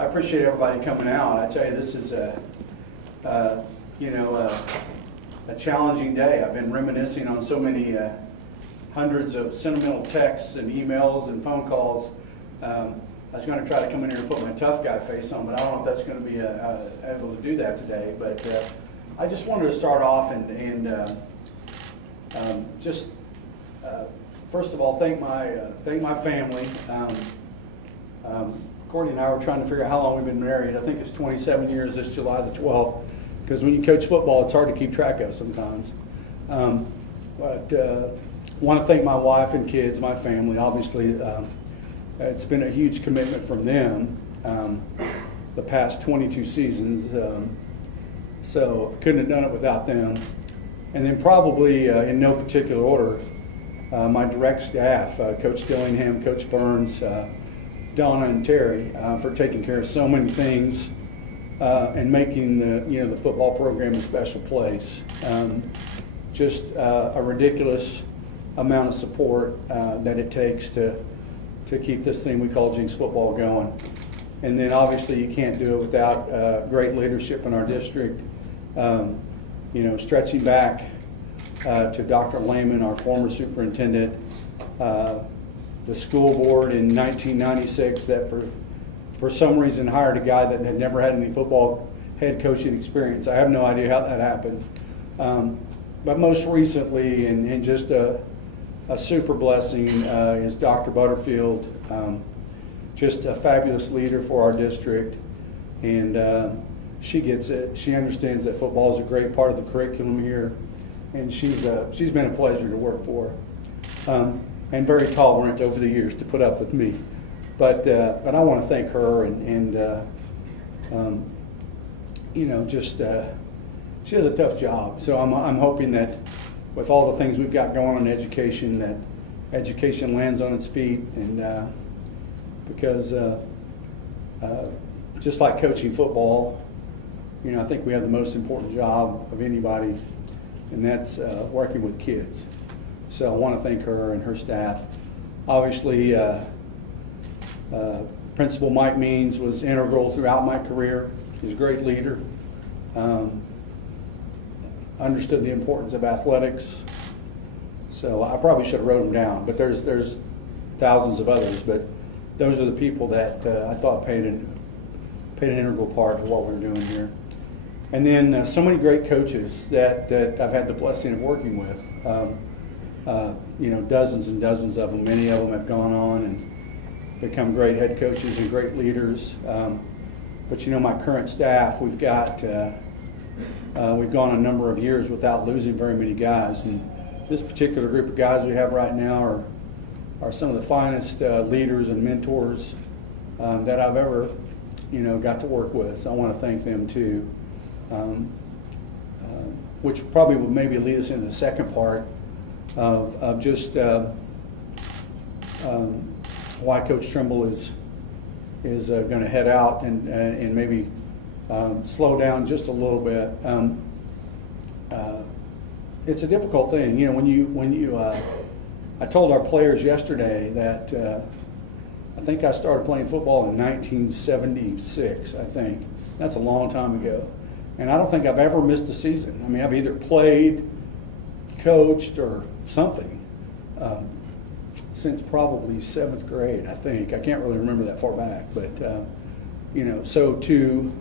I appreciate everybody coming out. I tell you, this is a challenging day. I've been reminiscing on so many hundreds of sentimental texts and emails and phone calls. I was going to try to come in here and put my tough guy face on, but I don't know if that's going to be able to do that today. But I just wanted to start off and first of all thank my family. Courtney and I were trying to figure out how long we've been married. I think it's 27 years this July the 12th, because when you coach football, it's hard to keep track of sometimes. But want to thank my wife and kids, my family. Obviously, it's been a huge commitment from them the past 22 seasons. So couldn't have done it without them. And then probably in no particular order, my direct staff, Coach Dillingham, Coach Burns, Donna and Terry, for taking care of so many things and making the football program a special place. Just a ridiculous amount of support that it takes to keep this thing we call Jenks football going. And then obviously you can't do it without great leadership in our district. Stretching back to Dr. Lehman, our former superintendent, the school board in 1996 that for some reason hired a guy that had never had any football head coaching experience. I have no idea how that happened. But most recently, and just a super blessing, is Dr. Butterfield, just a fabulous leader for our district. And she gets it. She understands that football is a great part of the curriculum here. And she's been a pleasure to work for. And very tolerant over the years to put up with me. But I want to thank her she has a tough job. So I'm hoping that with all the things we've got going on in education, that education lands on its feet, and because just like coaching football, I think we have the most important job of anybody, and that's working with kids. So I want to thank her and her staff. Obviously, Principal Mike Means was integral throughout my career. He's a great leader. Understood the importance of athletics. So I probably should have wrote them down, but there's thousands of others. But those are the people that I thought played an integral part of what we're doing here. And then so many great coaches that I've had the blessing of working with. Dozens and dozens of them. Many of them have gone on and become great head coaches and great leaders. But my current staff, we've gone a number of years without losing very many guys. And this particular group of guys we have right now are some of the finest leaders and mentors that I've ever, got to work with. So I want to thank them too. Which probably will maybe lead us into the second part of just why Coach Trimble is going to head out and maybe slow down just a little bit. It's a difficult thing, I told our players yesterday that I think I started playing football in 1976. I think that's a long time ago, and I don't think I've ever missed a season. I mean, I've either played, coached, or something since probably 7th grade, I think. I can't really remember that far back, but so to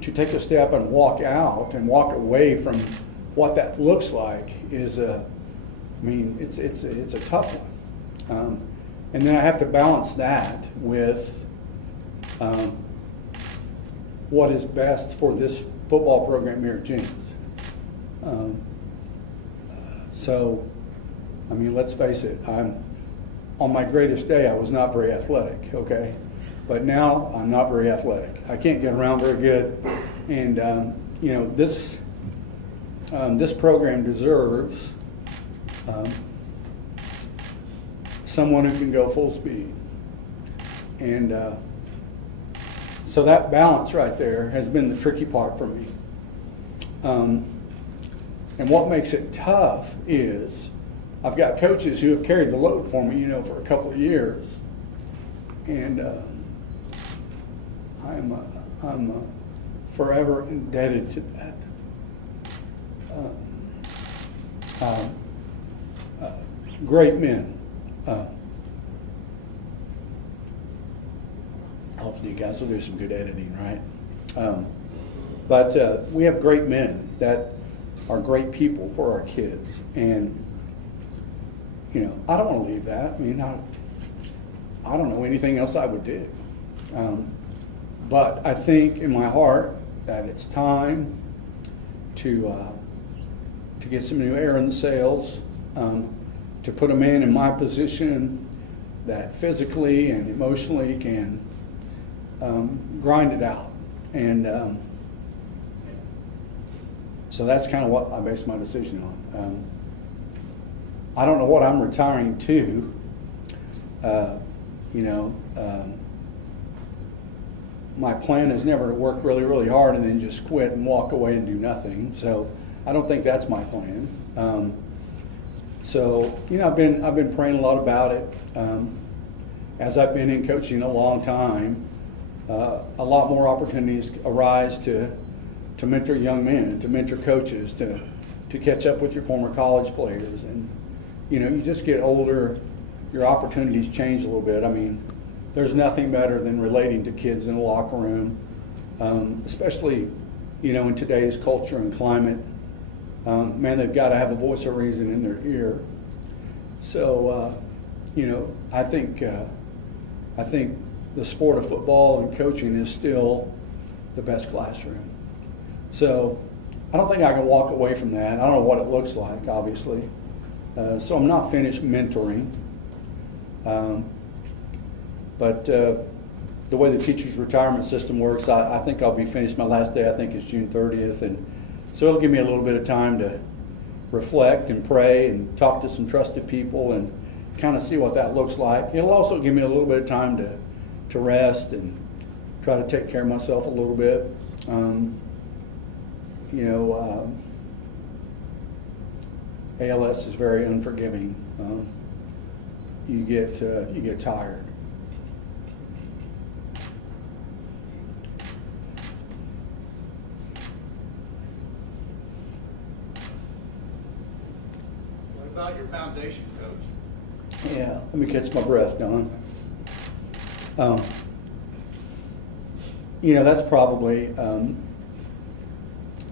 take a step and walk out and walk away from what that looks like is it's a tough one. And then I have to balance that with what is best for this football program here at Jenks. Let's face it, on my greatest day, I was not very athletic, okay? But now I'm not very athletic. I can't get around very good. And, this program deserves someone who can go full speed. And so that balance right there has been the tricky part for me. And what makes it tough is I've got coaches who have carried the load for me, for a couple of years. And I'm forever indebted to that. Great men. Hopefully you guys will do some good editing, right? But we have great men that are great people for our kids. And, I don't want to leave that. I mean, I don't know anything else I would do. But I think in my heart that it's time to get some new air in the sails, to put a man in my position that physically and emotionally can grind it out. And so that's kind of what I based my decision on. I don't know what I'm retiring to. My plan is never to work really, really hard and then just quit and walk away and do nothing. So I don't think that's my plan. I've been praying a lot about it. As I've been in coaching a long time, a lot more opportunities arise to mentor young men, to mentor coaches, to catch up with your former college players. And you just get older, your opportunities change a little bit. I mean, there's nothing better than relating to kids in a locker room, especially, in today's culture and climate. Man, they've got to have a voice of reason in their ear. So, I think the sport of football and coaching is still the best classroom. So, I don't think I can walk away from that. I don't know what it looks like, obviously. So I'm not finished mentoring. But the way the teacher's retirement system works, I think I'll be finished. My last day, I think, is June 30th. And so it'll give me a little bit of time to reflect and pray and talk to some trusted people and kind of see what that looks like. It'll also give me a little bit of time to rest and try to take care of myself a little bit. ALS is very unforgiving. You get tired. What about your foundation, Coach? Yeah, let me catch my breath, Don. That's probably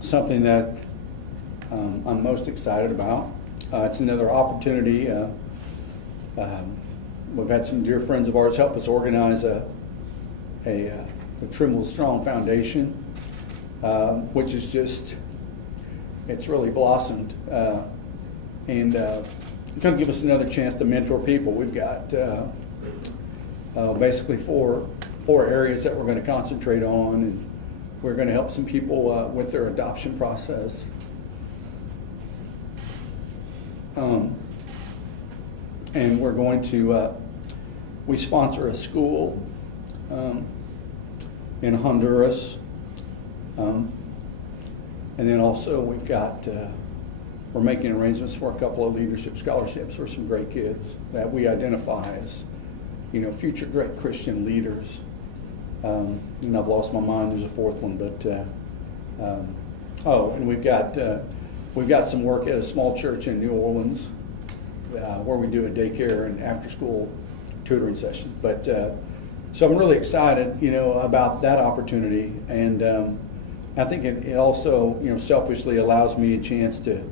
something that I'm most excited about. It's another opportunity. We've had some dear friends of ours help us organize the Trimble Strong Foundation, which is it's really blossomed. And going to give us another chance to mentor people. We've got basically four areas that we're going to concentrate on, and we're going to help some people with their adoption process. And we're going to, we sponsor a school in Honduras. And then also we've got, we're making arrangements for a couple of leadership scholarships for some great kids that we identify as, future great Christian leaders. And I've lost my mind, there's a fourth one, but, and we've got some work at a small church in New Orleans where we do a daycare and after-school tutoring session. But so I'm really excited, about that opportunity, and I think it also, selfishly allows me a chance to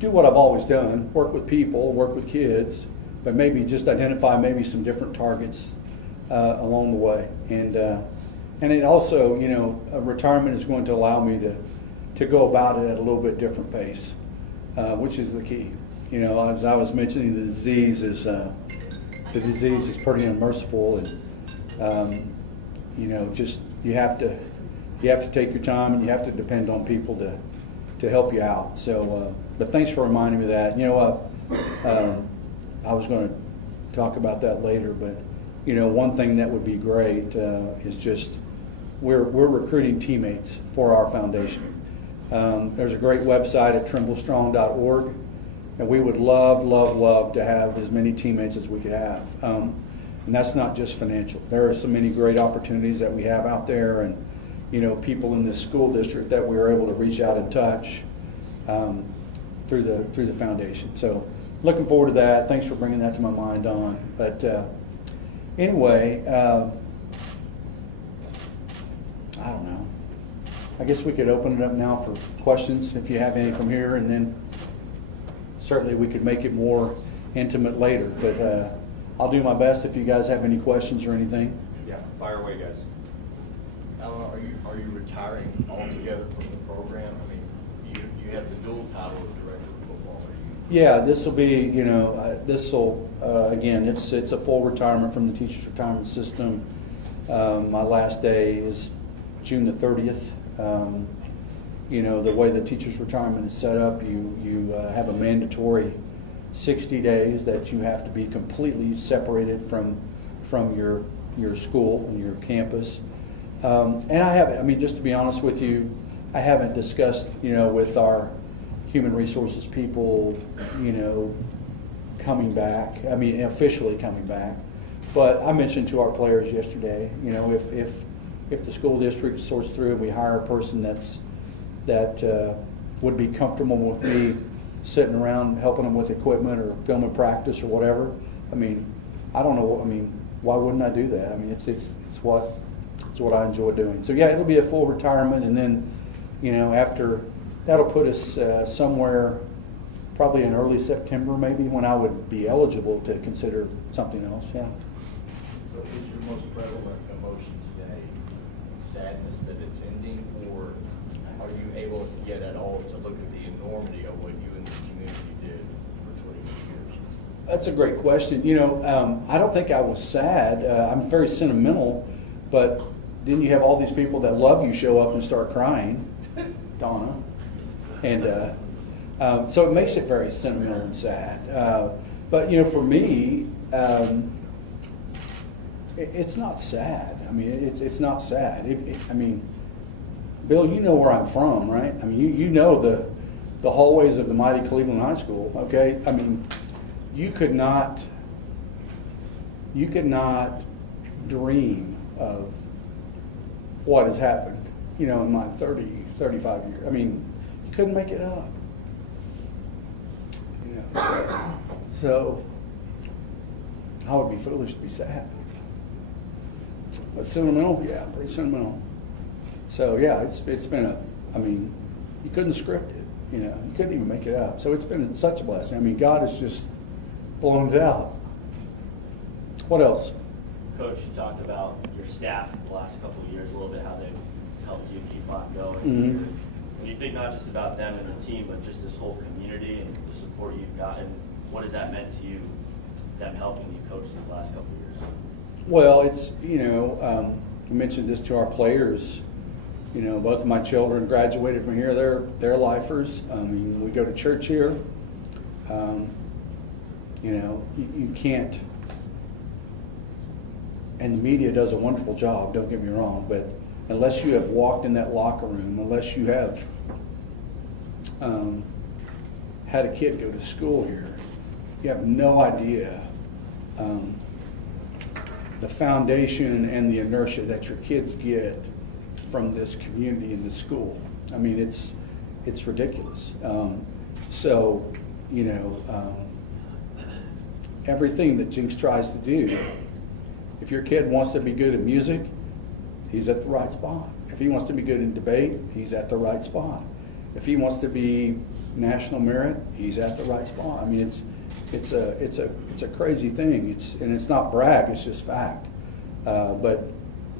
do what I've always done: work with people, work with kids, but maybe just identify maybe some different targets along the way. And it also, a retirement is going to allow me to go about it at a little bit different pace, which is the key. As I was mentioning, the disease is pretty unmerciful, and just you have to take your time, and you have to depend on people to help you out. So, but thanks for reminding me of that. I was going to talk about that later, but one thing that would be great is just we're recruiting teammates for our foundation. There's a great website at trimblestrong.org, and we would love to have as many teammates as we could have. And that's not just financial. There are so many great opportunities that we have out there, and people in this school district that we were able to reach out and touch through the foundation. So looking forward to that. Thanks for bringing that to my mind, Don. But anyway, I don't know. I guess we could open it up now for questions if you have any from here, and then certainly we could make it more intimate later. But I'll do my best if you guys have any questions or anything. Yeah, fire away, guys. Alan, are you retiring altogether from the program? I mean, you have the dual title of director of football. Yeah, this will be, again, it's a full retirement from the teacher's retirement system. My last day is June the 30th. The way the teacher's retirement is set up, you have a mandatory 60 days that you have to be completely separated from your school and your campus. And I haven't, just to be honest with you, I haven't discussed, with our human resources people, coming back, officially coming back. But I mentioned to our players yesterday, if the school district sorts through and we hire a person that would be comfortable with me sitting around helping them with equipment or filming practice or whatever, I don't know, why wouldn't I do that? It's what I enjoy doing. So yeah, it'll be a full retirement, and then, after, that'll put us somewhere probably in early September maybe, when I would be eligible to consider something else, yeah. So is your most prevalent emotion today sadness that it's ending, or are you able yet at all to look at the enormity of what you and the community did for 20 years? That's a great question. I don't think I was sad. I'm very sentimental, but then you have all these people that love you show up and start crying, Donna, and so it makes it very sentimental and sad. But for me, it's not sad. It's not sad. Bill, you know where I'm from, right? You know the hallways of the mighty Cleveland High School. Okay, you could not dream of what has happened, in my 35 years. You couldn't make it up. So I would be foolish to be sad. But sentimental, yeah, pretty sentimental. So yeah, it's been you couldn't script it, you couldn't even make it up. So it's been such a blessing. God has just blown it out. What else? Coach, you talked about your staff the last couple of years, a little bit how they've helped you keep on going. Mm-hmm. When you think not just about them and the team, but just this whole community and the support you've gotten, what has that meant to you, them helping you coach these last couple of years? Well, it's, I mentioned this to our players. Both of my children graduated from here. They're lifers. We go to church here. You can't, and the media does a wonderful job, don't get me wrong, but unless you have walked in that locker room, unless you have had a kid go to school here, you have no idea the foundation and the inertia that your kids get from this community and this school. It's ridiculous. Everything that Jenks tries to do, if your kid wants to be good at music, he's at the right spot. If he wants to be good in debate, he's at the right spot. If he wants to be national merit, he's at the right spot. It's a crazy thing. It's not brag, it's just fact. But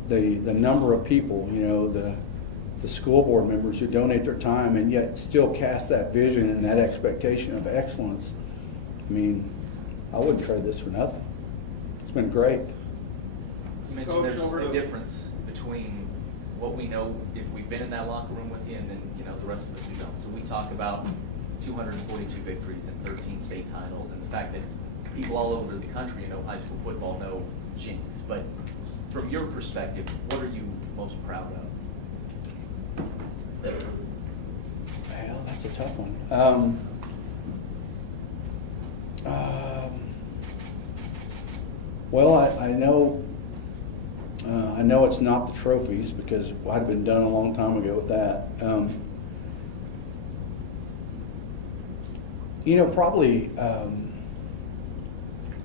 the number of people, the school board members who donate their time and yet still cast that vision and that expectation of excellence. I wouldn't trade this for nothing. It's been great. You mentioned there's a difference between what we know if we've been in that locker room with you and then, the rest of us who don't. So we talk about 242 victories and 13 state titles and the fact that people all over the country who know high school football know Jenks. But from your perspective, what are you most proud of? Well, that's a tough one. Well, I know it's not the trophies because it had been done a long time ago with that. Probably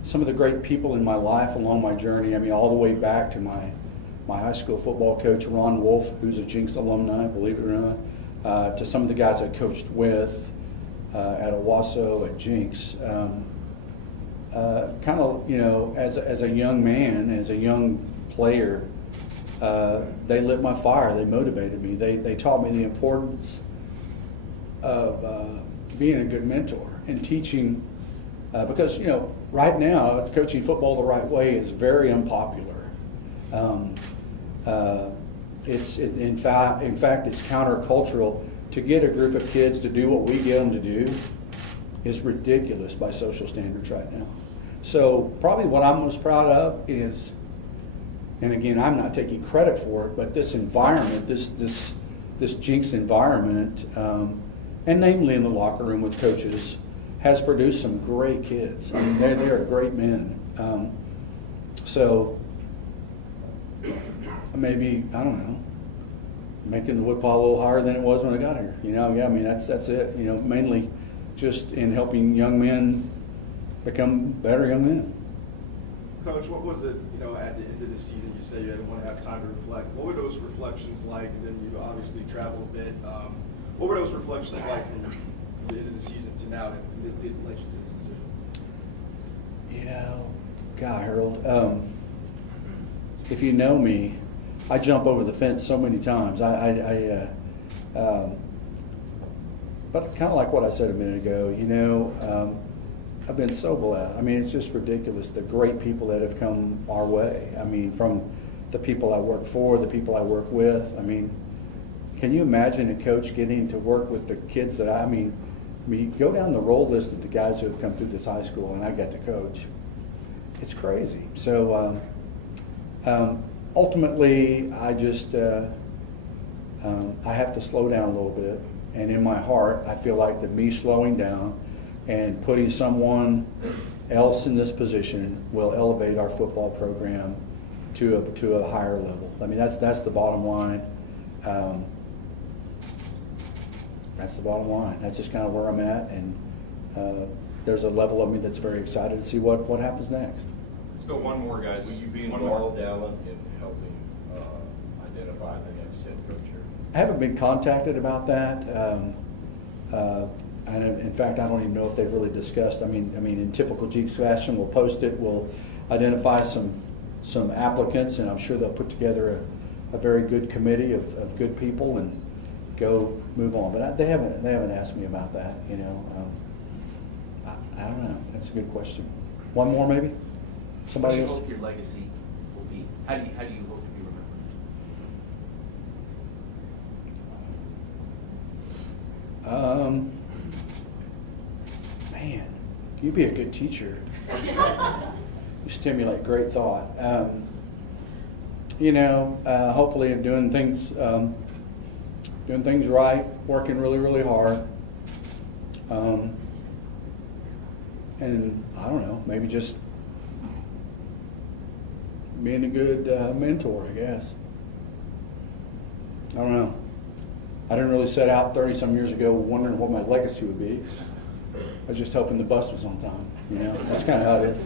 some of the great people in my life along my journey. I mean, all the way back to my high school football coach, Ron Wolf, who's a Jenks alumni, believe it or not, to some of the guys I coached with at Owasso, at Jenks. Kind of, as a young man, as a young player, they lit my fire. They motivated me. They taught me the importance of being a good mentor and teaching, because right now coaching football the right way is very unpopular. In fact, it's countercultural. To get a group of kids to do what we get them to do is ridiculous by social standards right now. So probably what I'm most proud of is, and again, I'm not taking credit for it, but this environment, this Jenks environment, and namely in the locker room with coaches, has produced some great kids. I mean, they are great men. So maybe, I don't know, making the woodpile a little higher than it was when I got here. Yeah, I mean, that's it. Mainly just in helping young men become better young men. Coach, what was it, at the end of the season, you say you didn't want to have time to reflect. What were those reflections like? And then you obviously traveled a bit. What were those reflections like from the end of the season to now that led you to this decision? God, Harold, if you know me, I jump over the fence so many times. But kind of like what I said a minute ago, I've been so blessed. I mean, it's just ridiculous, the great people that have come our way. I mean, from the people I work for, the people I work with. I mean, can you imagine a coach getting to work with the kids that I mean, go down the roll list of the guys who have come through this high school and I got to coach. It's crazy. So ultimately, I just, I have to slow down a little bit. And in my heart, I feel like that me slowing down and putting someone else in this position will elevate our football program to a higher level. I mean, that's the bottom line. That's the bottom line. That's just kind of where I'm at, and there's a level of me that's very excited to see what happens next. Let's go one more, guys. Will you be One more. involved, Allan, in helping identify the next head coach here? I haven't been contacted about that. And in fact, I don't even know if they've really discussed. I mean, in typical Jenks fashion, we'll post it, we'll identify some applicants, and I'm sure they'll put together a very good committee of good people and go move on. But they haven't asked me about that. I don't know. That's a good question. One more, maybe. What do Somebody you else. hope your legacy will be? How do you hope to be remembered? Man, you'd be a good teacher. You stimulate great thought. Hopefully I'm doing things right, working really, really hard. And I don't know, maybe just being a good mentor, I guess. I don't know. I didn't really set out 30-some years ago wondering what my legacy would be. I was just hoping the bus was on time, That's kind of how it is.